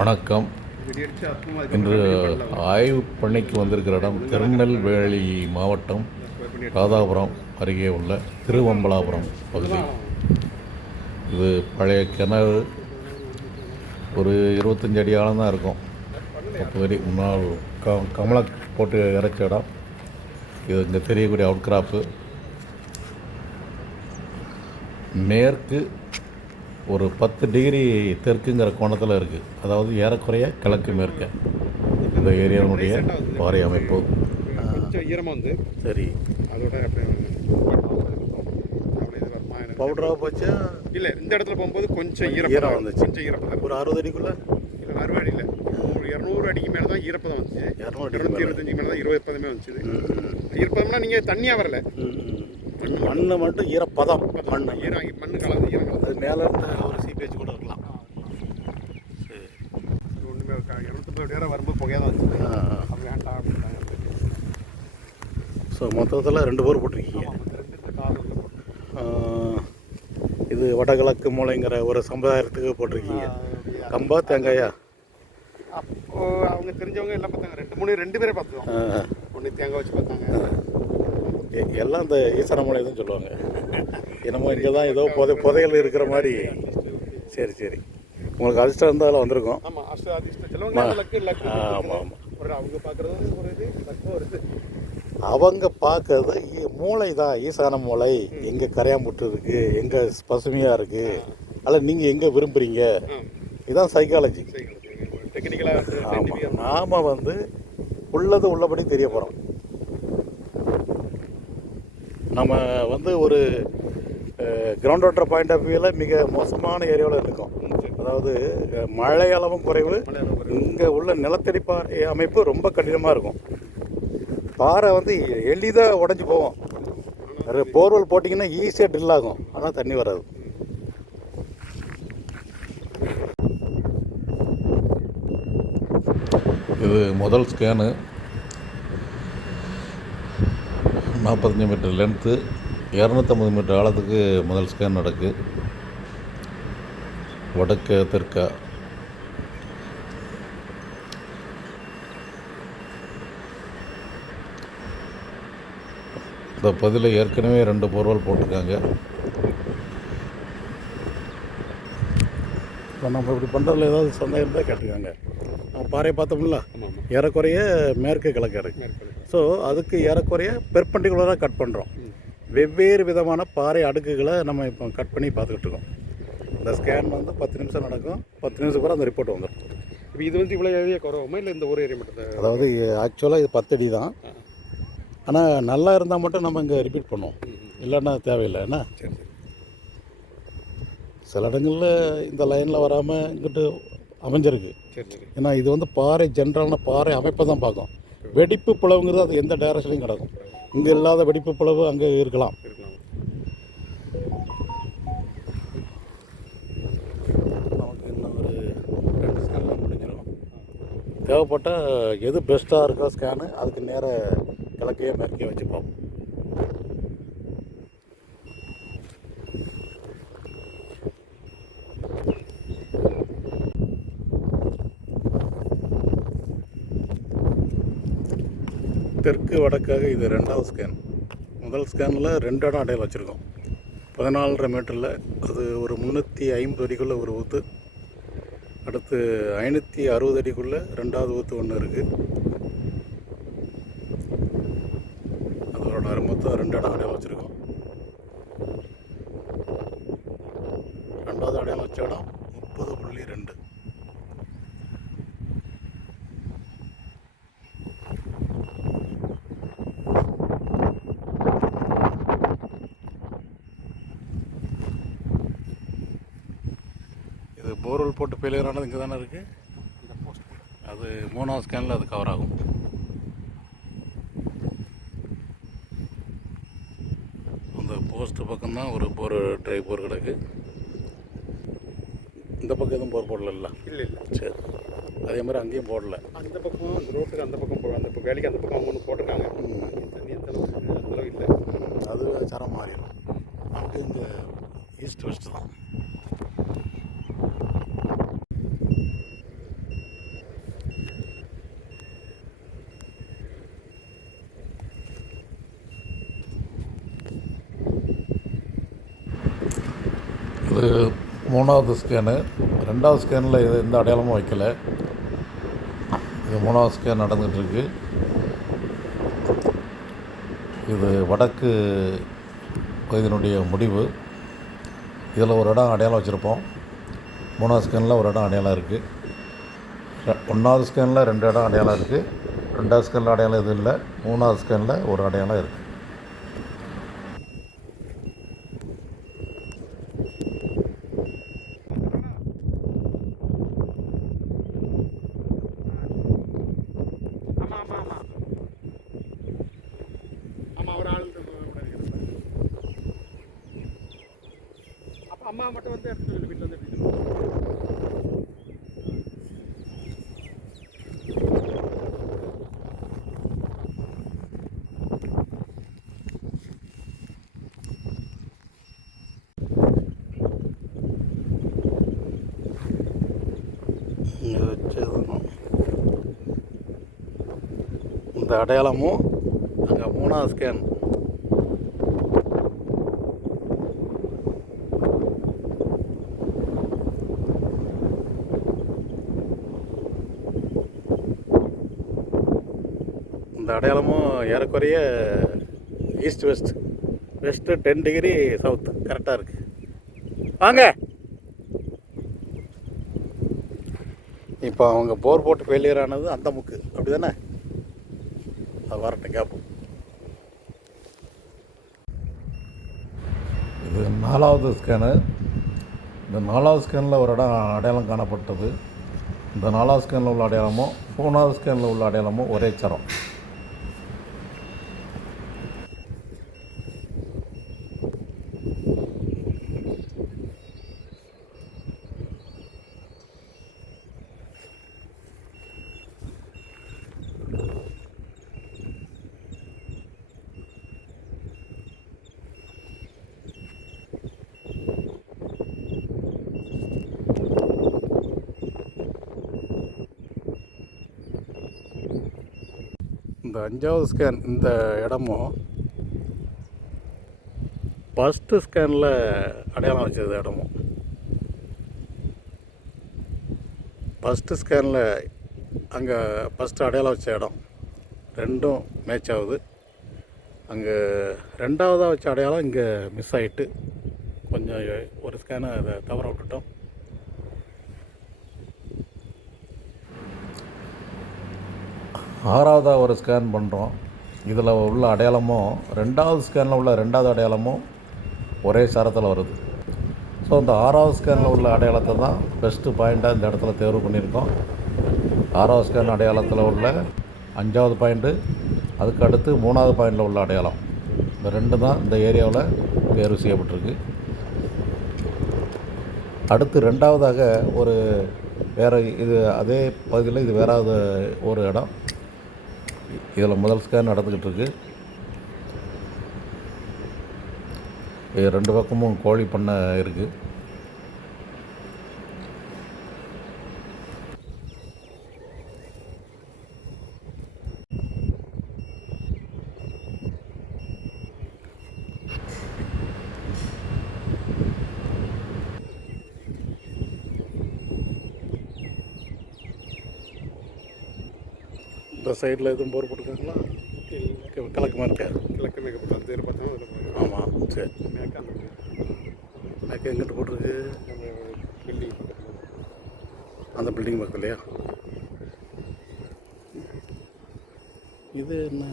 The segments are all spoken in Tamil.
வணக்கம். இன்று ஆய்வு பணிக்கு வந்திருக்கிற இடம் திருநெல்வேலி மாவட்டம் ராதாபுரம் அருகே உள்ள திருவம்பலாபுரம் பகுதி. இது பழைய கிணறு. ஒரு இருபத்தஞ்சி அடி ஆழம் தான் இருக்கும். முப்பது அடி முன்னால் க கமலை போட்டு இறைச்ச இடம். இது இங்கே தெரியக்கூடிய அவுட் கிராப்பு மேற்கு ஒரு பத்து டிகிரி தெற்குங்கிற கோணத்தில் இருக்குது அதாவது ஏறக்குறைய கிழக்கு மேற்கு. இந்த ஏரியாவுடைய பாறை அமைப்பு. கொஞ்சம் ஈரமாக வந்து. சரி. அதோட பவுடராக போச்சா? இல்லை இந்த இடத்துல போகும்போது கொஞ்சம் ஈரப்பதம் ஈரம் வந்துச்சு. கொஞ்சம் ஈரப்பதம். ஒரு அறுபது அடிக்குள்ளே? இல்லை அறுபது இல்லை ஒரு இரநூறு அடிக்கு மேலே தான் ஈரப்பதம் வந்துச்சு. இரநூறு. இருபத்தஞ்சு மேலே. தான் இருபது பதமே வந்துச்சு. ஈரப்பதம்னா நீங்கள் தண்ணியாக வரல. மண் மட்டும் ஈரப்பதம் மண் ஈரம் மண்ணு கலந்து ஈரம் அது மேலே இருந்த ஒரு சிபிஹெச் கூட இருக்கலாம். சரி. ஒன்றுமே இரநூத்தம்பது நேரம் வரும்போது புகையாக தான் ஆ. அது வேண்டாம் அப்படின்ட்டாங்க ஸோ மொத்தத்தில் ரெண்டு போர் போட்டிருக்கீங்க. இது வடகிழக்கு மூளைங்கிற ஒரு சம்பிரதாயத்துக்கு போட்டிருக்கீங்க. கம்பா தேங்காயா? அப்போ அவங்க தெரிஞ்சவங்க எல்லாம் பார்த்தாங்க. ரெண்டு மூணு ரெண்டு பேரே பார்த்தோம் ஒன்று தேங்காய் வச்சு பார்த்தாங்க. எல்லாம் இந்த ஈசன மூலை தான் சொல்லுவாங்க. என்னமோ இங்கே தான் ஏதோ புதை புதையல் இருக்கிற மாதிரி. சரி சரி. உங்களுக்கு அதிர்ஷ்டம் இருந்தாலும் வந்திருக்கும். ஆமாம் ஆமாம் அவங்க பார்க்குறது மூளை தான் ஈசான மூளை. எங்கே கரையாம்புட்டு இருக்கு எங்கே பசுமையாக இருக்கு அல்ல நீங்கள் எங்கே விரும்புகிறீங்க இதுதான் சைக்காலஜி ஆமாம் நாம் வந்து உள்ளது உள்ளபடி தெரிய போகிறோம் நம்ம வந்து ஒரு கிரவுண்ட் வாட்டர் பாயிண்ட் ஆஃப் வியூவில் மிக மோசமான ஏரியாவில் இருக்கும். அதாவது மழை அளவும் குறைவு இங்கே உள்ள நிலத்தடி பாறை அமைப்பு ரொம்ப கடினமாக இருக்கும். பாறை வந்து எளிதாக உடஞ்சி போகும். போர்வெல் போட்டிங்கன்னா ஈஸியாக ட்ரில் ஆகும். ஆனால் தண்ணி வராது. இது முதல் ஸ்கேனு நாற்பத்தஞ்சு மீட்டர் லென்த்து இரநூத்தம்பது மீட்டர் ஆழத்துக்கு முதல் ஸ்கேன் நடக்கு. வடக்கு தெற்கா. இந்த பதில ஏற்கனவே ரெண்டு போர்வல் போட்டிருக்காங்க. இப்போ நம்ம இப்படி பண்ணுறதுல ஏதாவது சந்தேகம் இருந்தால் கேட்டுக்காங்க. பாறையை பார்த்தோம்ல? ஏறக்குறைய மேற்கு கிழக்கு இருக்கு ஸோ அதுக்கு ஏறக்குறைய பெர்பண்டிகுலராக கட் பண்ணுறோம் வெவ்வேறு விதமான பாறை அடுக்குகளை நம்ம இப்போ கட் பண்ணி பார்த்துக்கிட்டு இருக்கோம். இந்த ஸ்கேன் வந்து பத்து நிமிஷம் நடக்கும். பத்து நிமிஷம் பிறகு அந்த ரிப்போர்ட் வந்துடும் இப்போ இது வந்து இவ்வளோ ஏரியா குறவுமா இல்லை இந்த ஒரு ஏரியா மட்டும் அதாவது ஆக்சுவலாக இது பத்தடி தான். ஆனால் நல்லா இருந்தால் மட்டும் நம்ம இங்கே ரிப்பீட் பண்ணுவோம். இல்லைன்னா தேவையில்லை. என்ன? சரி சரி. சில இடங்களில் இந்த லைனில் வராமல் இங்கிட்டு அமைஞ்சிருக்கு. சரி சரி. ஏன்னா இது வந்து பாறை ஜென்ரலான பாறை அமைப்பை தான் பார்க்கும். வெடிப்பு பிளவுங்கிறது அது எந்த டைரக்ஷன்லையும் கிடக்கும் இங்கே இல்லாத வெடிப்பு பிளவு அங்கே இருக்கலாம். தேவைப்பட்டால் எது பெஸ்ட்டாக இருக்கோ ஸ்கேனு அதுக்கு நேர கிழக்கையே மேற்கே வச்சு பார்ப்போம் தெற்கு வடக்காக இது ரெண்டாவது ஸ்கேன் முதல் ஸ்கேனில் ரெண்டு இடம் அடையில் வச்சுருக்கோம். பதினாலரை மீட்டரில் அது ஒரு முந்நூற்றி ஐம்பது அடிக்குள்ளே ஒரு ஊற்று அடுத்து ஐநூற்றி அறுபது அடிக்குள்ளே ரெண்டாவது ஊற்று ஒன்று இருக்குது அதோட மொத்தம் ரெண்டு இடம் அடையாளம் வச்சுருக்கோம். ரெண்டாவது அடையாளம் வச்ச இடம் முப்பது புள்ளி ரெண்டு இது போர்வெல் போட்டு ஃபெயிலியர் ஆனது இங்கே தானே இருக்குது இந்த அது மூணாவது ஸ்கேனில் அது கவர் ஆகும். அந்த போஸ்ட் பக்கம் தான் ஒரு போர் ட்ரை போர் கிடக்கு. இந்த பக்கம் எதுவும் போர் போடல இல்லை இல்லை. சரி. அதே மாதிரி அங்கேயும் போடல. அந்த பக்கம் அந்த ரோட்டுக்கு அந்த பக்கம் போ- அந்த வேலைக்கு அந்த பக்கம் அவங்க ஒன்று போட்டிருக்காங்க. தண்ணி அந்த அளவுக்கு இல்லை. அது சரம் மாறிடும். நமக்கு இங்கே ஈஸ்ட் வெஸ்ட் தான் இது மூணாவது ஸ்கேனு ரெண்டாவது ஸ்கேனில் இது எந்த அடையாளமும் வைக்கல. இது மூணாவது ஸ்கேன் நடந்துகிட்ருக்கு இது வடக்கு இதனுடைய முடிவு. இதில் ஒரு இடம் அடையாளம் வச்சுருப்போம். மூணாவது ஸ்கேனில் ஒரு இடம் அடையாளம் இருக்குது ஒன்றாவது ஸ்கேனில் ரெண்டு இடம் அடையாளம் இருக்குது ரெண்டாவது ஸ்கேனில் அடையாளம் எதுவும் இல்லை. மூணாவது ஸ்கேனில் ஒரு அடையாளம் இருக்குது ஆமாம் ஆமாம் ஆமாம் ஆமாம் ஒரு ஆள் அப்போ அம்மா மட்டும் வந்து எடுத்து சொல்லு வீட்டில் வந்து எடுத்து சொல்லு. இங்கே வச்சதும் அந்த அடையாளமும் அங்கே மூணாவது ஸ்கேன் இந்த அடையாளமும் ஏறக்குறைய east west west ten degree south கரெக்டாக இருக்குது வாங்க. இப்போ அவங்க போர் போட்டு ஃபெயிலியர் ஆனது அந்த முக்கு. அப்படி தானே வரட்டும் கேட்போம் இது நாலாவது ஸ்கேனு இந்த நாலாவது ஸ்கேனில் ஒரு இடம் அடையாளம் காணப்பட்டது. இந்த நாலாவது ஸ்கேனில் உள்ள அடையாளமும் மூணாவது ஸ்கேனில் உள்ள அடையாளமும் ஒரே சரம். அஞ்சாவது ஸ்கேன் இந்த இடமும் ஃபஸ்ட்டு ஸ்கேனில் அடையாளம் வச்சது இடமும் ஃபஸ்ட்டு ஸ்கேனில் அங்கே ஃபஸ்ட்டு அடையாளம் வச்ச இடம் ரெண்டும் மேட்ச் ஆகுது. அங்கே ரெண்டாவதாக வச்ச அடையாளம் இங்கே மிஸ் ஆகிட்டு கொஞ்சம் ஒரு ஸ்கேனை அதை தவற விட்டுட்டோம். ஆறாவதாக ஒரு ஸ்கேன் பண்ணுறோம் இதில் உள்ள அடையாளமும் ரெண்டாவது ஸ்கேனில் உள்ள ரெண்டாவது அடையாளமும் ஒரே சரத்தில் வருது. ஸோ இந்த ஆறாவது ஸ்கேனில் உள்ள அடையாளத்தை தான் பெஸ்ட்டு பாயிண்ட்டாக இந்த இடத்துல தேர்வு பண்ணியிருக்கோம். ஆறாவது ஸ்கேன் அடையாளத்தில் உள்ள அஞ்சாவது பாயிண்ட்டு அதுக்கு அடுத்து மூணாவது பாயிண்டில் உள்ள அடையாளம். இந்த ரெண்டு தான் இந்த ஏரியாவில் தேர்வு செய்யப்பட்டிருக்கு. அடுத்து ரெண்டாவதாக ஒரு வேறு இது அதே பகுதியில் இது வேறாவது ஒரு இடம். இதில் முதல் ஸ்கேன் நடந்துக்கிட்டு இருக்குது ரெண்டு பக்கமும் கோழி பண்ணை இருக்குது இந்த சைடில் எதுவும் போர் போட்டுருக்காங்களா? கிழக்கு மார்க்க கிழக்கு மேற்கு அதில் பாருங்க. ஆமாம் சரி. மேற்கு அந்த மேற்கு எங்கிட்டு போட்டிருக்கு? பில்டிங் அந்த பில்டிங் பக்கத்துலையா? இது என்ன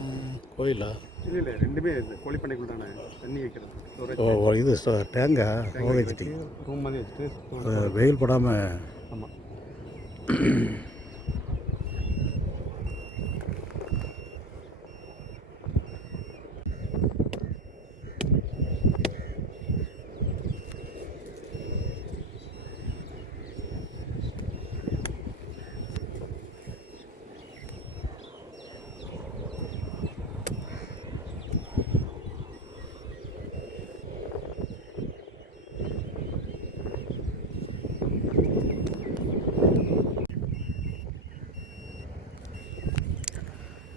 கோயிலா? இல்லை இல்லை ரெண்டுமே இந்த கோழி பண்ணைக்குள்ள தானே. தண்ணி வைக்கிறது. ஓ ஓ, இது டேங்கா? ரூம் மாதிரி வச்சுட்டு வெயில் படாமல் ஆமாம்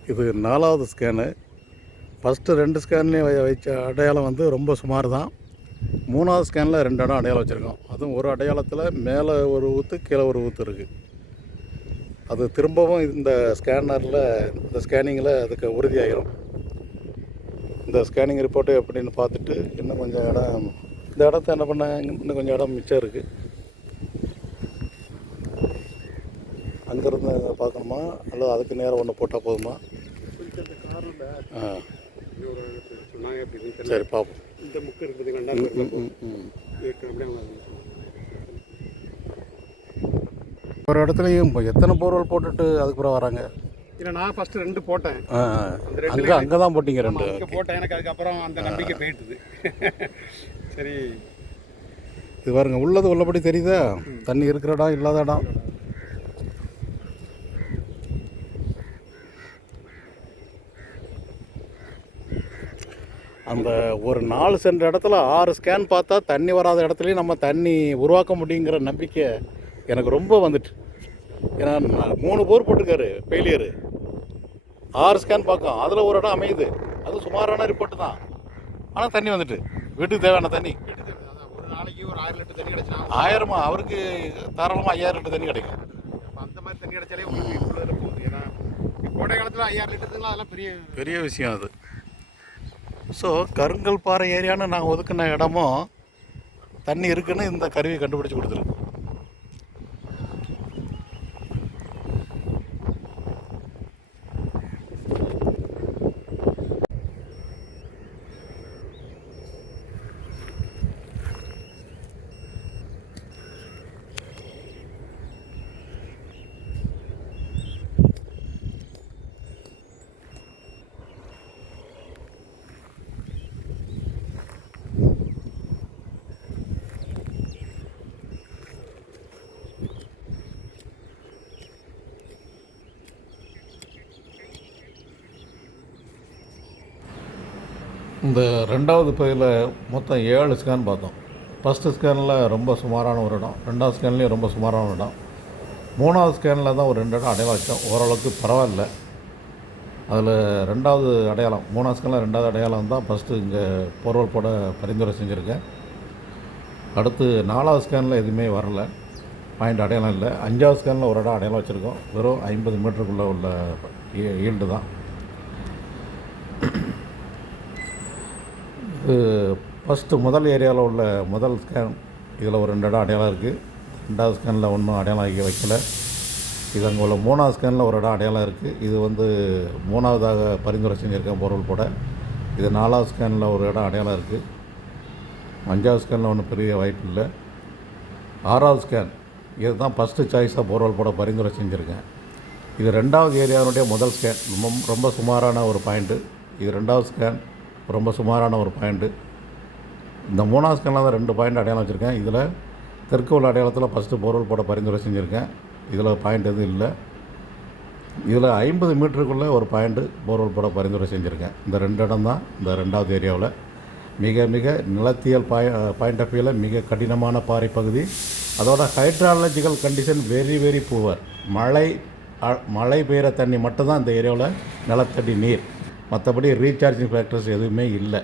இது நாலாவது ஸ்கேனு. ஃபஸ்ட்டு ரெண்டு ஸ்கேன்லேயும் வச்ச அடையாளம் வந்து ரொம்ப சுமார் தான் மூணாவது ஸ்கேனில் ரெண்டு இடம் அடையாளம் வச்சுருக்கோம். அதுவும் ஒரு அடையாளத்தில் மேலே ஒரு ஊற்று கீழே ஒரு ஊற்று இருக்குது அது திரும்பவும் இந்த ஸ்கேனரில் இந்த ஸ்கேனிங்கில் அதுக்கு உறுதியாயிரும். இந்த ஸ்கேனிங் ரிப்போர்ட்டு எப்படின்னு பார்த்துட்டு இன்னும் கொஞ்சம் இடம் இந்த இடத்த என்ன பண்ண இன்னும் கொஞ்சம் இடம் மிச்சம் இருக்குது அங்கேருந்து பார்க்கணுமா? அல்லது அதுக்கு நேரம் ஒன்று போட்டால் போதுமா? ஆ சரி பார்ப்போம் இந்த முக்கு இருக்குது ஒரு இடத்துலையும் எத்தனை போர்வெல் போட்டுட்டு அதுக்கப்புறம் வராங்க? இல்லை நான் ஃபஸ்ட்டு ரெண்டு போட்டேன். அங்கே அங்கே தான் போட்டிங்க ரெண்டு. இங்கே போட்டேன். எனக்கு அதுக்கப்புறம் அந்த நம்பிக்கை போயிட்டுது. சரி. இது பாருங்க உள்ளது உள்ளபடி தெரியுதா? தண்ணி இருக்கிற இடம் இல்லாத இடம். அந்த ஒரு நாலு சென்ற இடத்துல ஆறு ஸ்கேன் பார்த்தா தண்ணி வராத இடத்துலையும் நம்ம தண்ணி உருவாக்க முடியுங்கிற நம்பிக்கை எனக்கு ரொம்ப வந்துட்டு. ஏன்னா மூணு போர் போட்டிருக்காரு ஃபெயிலியரு ஆறு ஸ்கேன் பார்க்கும். அதில் ஒரு இடம் அமையுது. அது சுமாரான ரிப்போர்ட்டு தான். ஆனால் தண்ணி வந்துட்டு. வீட்டுக்கு தேவையான தண்ணி. ஒரு நாளைக்கு ஒரு ஆயிரம்? லிட்டர் தண்ணி கிடைச்சா ஆயிரமா அவருக்கு தாராளமாக ஐயாயிரம் லிட்டர் தண்ணி கிடைக்கும். அந்த மாதிரி தண்ணி கிடைச்சாலே உங்களுக்கு போகுது. ஏன்னா கோடை காலத்தில் ஐயாயிரம் லிட்டருங்களா அதெல்லாம் பெரிய பெரிய விஷயம் அது. ஸோ கருங்கல் பாறை ஏரியான்னு நாங்கள் ஒதுக்கின இடமும் தண்ணி இருக்குன்னு இந்த கருவி கண்டுபிடிச்சி கொடுத்துருக்கு. இந்த ரெண்டாவது பகுதியில் மொத்தம் ஏழு ஸ்கேன் பார்த்தோம். ஃபஸ்ட்டு ஸ்கேனில் ரொம்ப சுமாரான ஒரு இடம். ரெண்டாவது ஸ்கேன்லேயும் ரொம்ப சுமாரான ஒரு இடம். மூணாவது ஸ்கேனில் தான் ஒரு ரெண்டு இடம் அடையாளம். வச்சோம் ஓரளவுக்கு பரவாயில்ல. அதில் ரெண்டாவது அடையாளம் மூணாவது ஸ்கேனில் ரெண்டாவது அடையாளம் தான் ஃபஸ்ட்டு இங்கே போர்வல் போட பரிந்துரை செஞ்சுருக்கேன். அடுத்து நாலாவது ஸ்கேனில் எதுவுமே வரல. பாயிண்ட் அடையாளம் இல்லை. அஞ்சாவது ஸ்கேனில் ஒரு இடம் அடையாளம் வச்சுருக்கோம். வெறும் ஐம்பது மீட்டருக்குள்ளே உள்ள ஈல்டு தான். ஃபஸ்ட்டு முதல் ஏரியாவில் உள்ள முதல் ஸ்கேன் இதில் ஒரு ரெண்டு இடம் அடையாளம் இருக்குது ரெண்டாவது ஸ்கேனில் ஒன்றும் அடையாளம் ஆகி வைக்கல. இது அங்கே உள்ள மூணாவது ஸ்கேனில் ஒரு இடம் அடையாளம் இருக்குது இது வந்து மூணாவதாக பரிந்துரை செஞ்சுருக்கேன் பொருள் போட இது நாலாவது ஸ்கேனில் ஒரு இடம் அடையாளம் இருக்குது அஞ்சாவது ஸ்கேனில் ஒன்றும் பெரிய வாய்ப்பு இல்லை. ஆறாவது ஸ்கேன் இதுதான் ஃபஸ்ட்டு சாய்ஸாக போர்வல் போட பரிந்துரை செஞ்சுருக்கேன். இது ரெண்டாவது ஏரியாவுடைய முதல் ஸ்கேன் ரொம்ப ரொம்ப சுமாரான ஒரு பாயிண்ட்டு இது ரெண்டாவது ஸ்கேன் ரொம்ப சுமாரான ஒரு பாயிண்ட்டு. இந்த மூணாவது ஸ்கேனில் தான் ரெண்டு பாயிண்ட் அடையாளம் வச்சுருக்கேன். இதில் தெற்கு உள்ள அடையாளத்தில் ஃபஸ்ட்டு போர்வல் போட பரிந்துரை செஞ்சுருக்கேன். இதில் பாயிண்ட் எதுவும் இல்லை. இதில் ஐம்பது மீட்டருக்குள்ளே ஒரு பாயிண்ட்டு போர்வெல் போட பரிந்துரை செஞ்சுருக்கேன். இந்த ரெண்டு இடம் தான் இந்த ரெண்டாவது ஏரியாவில். மிக மிக நிலத்தியல் பாய் பாயிண்ட் ஆஃப் வியூவில் மிக கடினமான பாறை பகுதி. அதோட hydrological condition very very poor மழை மழை பெய்கிற தண்ணி மட்டும்தான் இந்த ஏரியாவில் நிலத்தடி நீர். மற்றபடி ரீசார்ஜிங் ஃபேக்டர்ஸ் எதுவுமே இல்லை.